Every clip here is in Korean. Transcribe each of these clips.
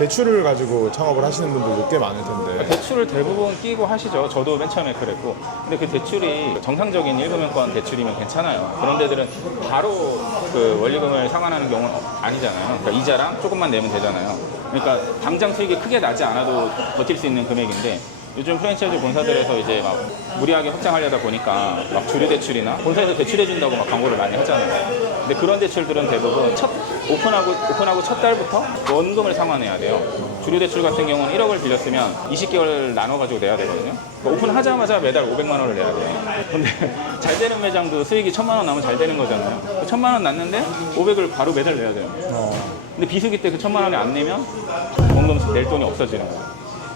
대출을 가지고 창업을 하시는 분들도 꽤 많을 텐데. 대출을 대부분 끼고 하시죠. 저도 맨 처음에 그랬고. 근데 그 대출이 정상적인 1금융권 대출이면 괜찮아요. 그런 데들은 바로 그 원리금을 상환하는 경우는 아니잖아요. 그러니까 이자랑 조금만 내면 되잖아요. 그러니까 당장 수익이 크게 나지 않아도 버틸 수 있는 금액인데 요즘 프랜차이즈 본사들에서 이제 막 무리하게 확장하려다 보니까 막 주류 대출이나 본사에서 대출해준다고 막 광고를 많이 하잖아요. 근데 그런 대출들은 대부분 오픈하고 첫 달부터 원금을 상환해야 돼요. 주류 대출 같은 경우는 1억을 빌렸으면 20개월 나눠가지고 내야 되거든요. 그러니까 오픈하자마자 매달 500만 원을 내야 돼요. 근데 잘 되는 매장도 수익이 1000만 원 나면 잘 되는 거잖아요. 1000만 원 났는데 500을 바로 매달 내야 돼요. 근데 비수기 때 그 1000만 원이 안 내면 원금 낼 돈이 없어지는 거예요.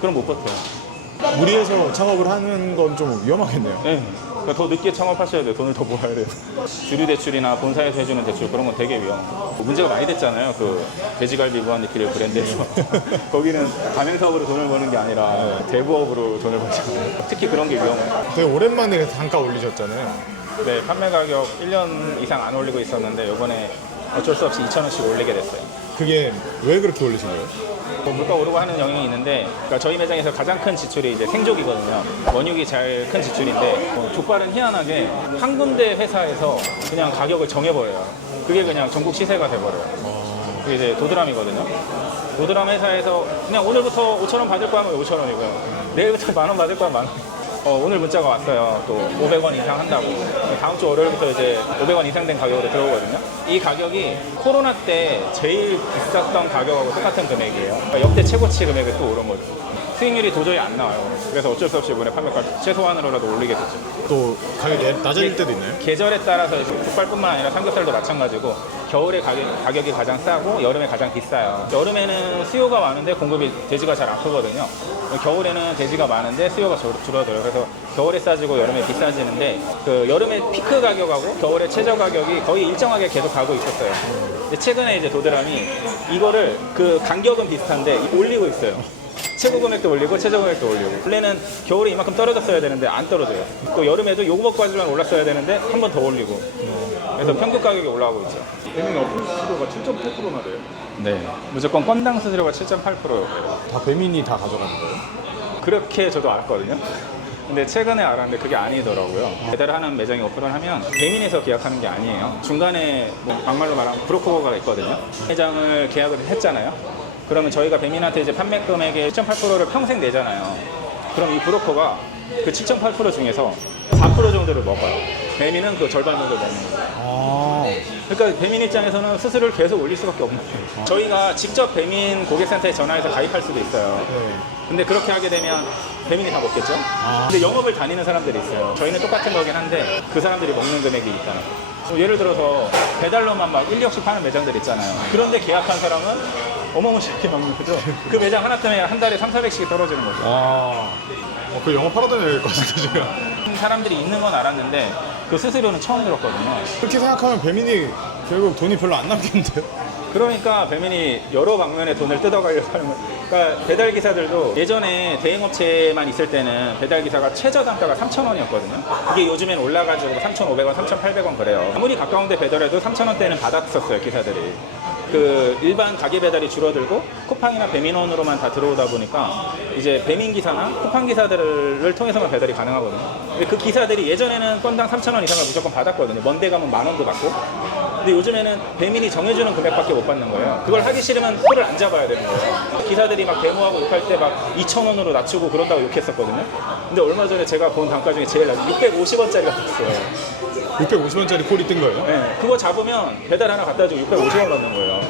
그럼 못 버텨요. 무리해서 창업을 하는 건 좀 위험하겠네요. 네. 그러니까 더 늦게 창업하셔야 돼요. 돈을 더 모아야 돼요. 주류 대출이나 본사에서 해주는 대출 그런 건 되게 위험해요. 문제가 많이 됐잖아요. 그 돼지갈비 무한리필 브랜드에서. 거기는 가맹사업으로 돈을 버는 게 아니라 대부업으로 돈을 벌잖아요. 특히 그런 게 위험해요. 되게 오랜만에 단가 올리셨잖아요. 네, 판매 가격 1년 이상 안 올리고 있었는데 이번에 어쩔 수 없이 2,000원씩 올리게 됐어요. 그게 왜 그렇게 올리신 거예요? 물가 오르고 하는 영향이 있는데, 그러니까 저희 매장에서 가장 큰 지출이 이제 생족이거든요. 원육이 제일 큰 지출인데, 족발은 희한하게 한 군데 회사에서 그냥 가격을 정해버려요. 그게 그냥 전국 시세가 돼버려요. 그게 이제 도드람이거든요. 도드람 회사에서 그냥 오늘부터 5,000원 받을 거 하면 5,000원이고요. 내일부터 10,000원 받을 거 하면 10,000원. 오늘 문자가 왔어요. 또 500원 이상 한다고. 다음 주 월요일부터 이제 500원 이상 된 가격으로 들어오거든요. 이 가격이 코로나 때 제일 비쌌던 가격하고 똑같은 금액이에요. 그러니까 역대 최고치 금액이 또 오른 거죠. 수익률이 도저히 안 나와요. 그래서 어쩔 수 없이 이번에 판매가를 최소한으로라도 올리게 됐죠. 또 가격이 낮아질 때도 있나요? 계절에 따라서 족발뿐만 아니라 삼겹살도 마찬가지고 겨울에 가격이 가장 싸고 여름에 가장 비싸요. 여름에는 수요가 많은데 공급이 돼지가 잘 안 크거든요. 겨울에는 돼지가 많은데 수요가 줄어들어요. 그래서 겨울에 싸지고 여름에 비싸지는데 그 여름에 피크 가격하고 겨울에 최저 가격이 거의 일정하게 계속 가고 있었어요. 근데 최근에 이제 도드람이 이거를 그 간격은 비슷한데 올리고 있어요. 최고 금액도 올리고 최저 금액도 올리고. 원래는 겨울에 이만큼 떨어졌어야 되는데 안 떨어져요. 또 여름에도 요거까지만 올랐어야 되는데 한 번 더 올리고. 그래서 평균 가격이 올라가고 있죠. 배민 어플 수수료가 7.8%나 돼요. 네, 무조건 건당 수수료가 7.8%예요. 다 배민이 다 가져가는 거예요? 그렇게 저도 알았거든요. 근데 최근에 알았는데 그게 아니더라고요. 배달하는 매장이 오픈을 하면 배민에서 계약하는 게 아니에요. 중간에 뭐 막말로 말하면 브로커가 있거든요. 매장을 계약을 했잖아요. 그러면 저희가 배민한테 이제 판매 금액의 7.8%를 평생 내잖아요. 그럼 이 브로커가 그 7.8% 중에서 4% 정도를 먹어요. 배민은 그 절반 정도 먹는 거예요. 그러니까 배민 입장에서는 수수료를 계속 올릴 수밖에 없는 거예요. 저희가 직접 배민 고객센터에 전화해서 가입할 수도 있어요. 근데 그렇게 하게 되면 배민이 다 먹겠죠? 근데 영업을 다니는 사람들이 있어요. 저희는 똑같은 거긴 한데 그 사람들이 먹는 금액이 있잖아요. 예를 들어서 배달로만 막 1, 2억씩 파는 매장들 있잖아요. 그런데 계약한 사람은 어마무시하게 먹는 거죠. 그 매장 하나 때문에 한 달에 3,400씩이 떨어지는 거죠. 그 영화 팔아다녀야 될 것 같은데 제가. 사람들이 있는 건 알았는데 그 수수료는 처음 들었거든요. 그렇게 생각하면 배민이 결국 돈이 별로 안 남겠는데요? 그러니까 배민이 여러 방면에 돈을 뜯어가려고 하는 거예요. 그러니까 배달기사들도 예전에 대행업체만 있을 때는 배달기사가 최저 단가가 3,000원이었거든요. 그게 요즘엔 올라가지고 3,500원, 3,800원 그래요. 아무리 가까운 데 배달해도 3,000원대는 받았었어요, 기사들이. 그 일반 가게 배달이 줄어들고 쿠팡이나 배민원으로만 다 들어오다 보니까 이제 배민 기사나 쿠팡 기사들을 통해서만 배달이 가능하거든요. 근데 그 기사들이 예전에는 건당 3,000원 이상을 무조건 받았거든요. 먼데 가면 10,000원도 받고. 근데 요즘에는 배민이 정해주는 금액밖에 못 받는 거예요. 그걸 하기 싫으면 코를 안 잡아야 되는 거예요. 기사들이 막 데모하고 욕할 때 막 2,000원으로 낮추고 그런다고 욕했었거든요. 근데 얼마 전에 제가 본 단가 중에 제일 낮은 650원짜리가 떴어요. 650원짜리 콜이 뜬 거예요? 네, 그거 잡으면 배달 하나 갖다 주고 650원 받는 거예요.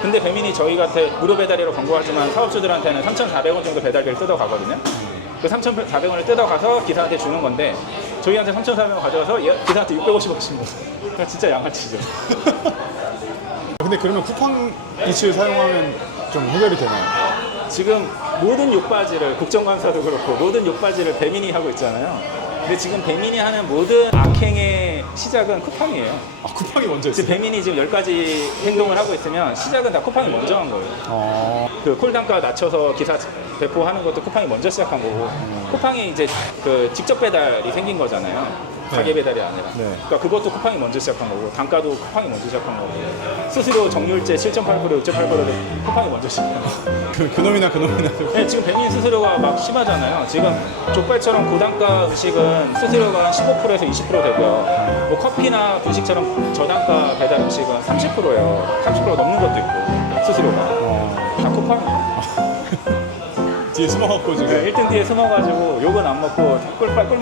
근데 배민이 저희한테 무료 배달이라고 광고하지만 사업주들한테는 3,400원 정도 배달비를 뜯어가거든요. 그 3,400원을 뜯어가서 기사한테 주는 건데 저희한테 3,400원 가져와서 기사한테 650원 주는 거예요. 그러니까 진짜 양아치죠. 근데 그러면 쿠팡 이츠를 사용하면 좀 해결이 되나요? 지금 모든 욕바지를 국정감사도 그렇고 모든 욕바지를 배민이 하고 있잖아요. 근데 지금 배민이 하는 모든 악행의 시작은 쿠팡이에요. 쿠팡이 먼저 했어요? 지금 배민이 지금 10가지 행동을 하고 있으면 시작은 다 쿠팡이 먼저 한 거예요. 그 콜 단가 낮춰서 기사 배포하는 것도 쿠팡이 먼저 시작한 거고 쿠팡이 이제 그 직접 배달이 생긴 거잖아요. 가게 배달이 아니라. 네. 그러니까 그것도 쿠팡이 먼저 시작한 거고 단가도 쿠팡이 먼저 시작한 거고 수수료 정률제 7.8% 6.8%도 쿠팡이 먼저 시작한 거고. 그놈이나 네, 지금 배민 수수료가 막 심하잖아요. 지금 족발처럼 고단가 음식은 수수료가 한 15%에서 20% 되고요. 뭐 커피나 분식처럼 저단가 배달 음식은 30%예요. 30% 넘는 것도 있고 수수료가. 다 쿠팡이에요. 뒤에 숨어갖고 지금. 네, 1등 뒤에 숨어가지고 욕은 안 먹고 꿀맛 빨고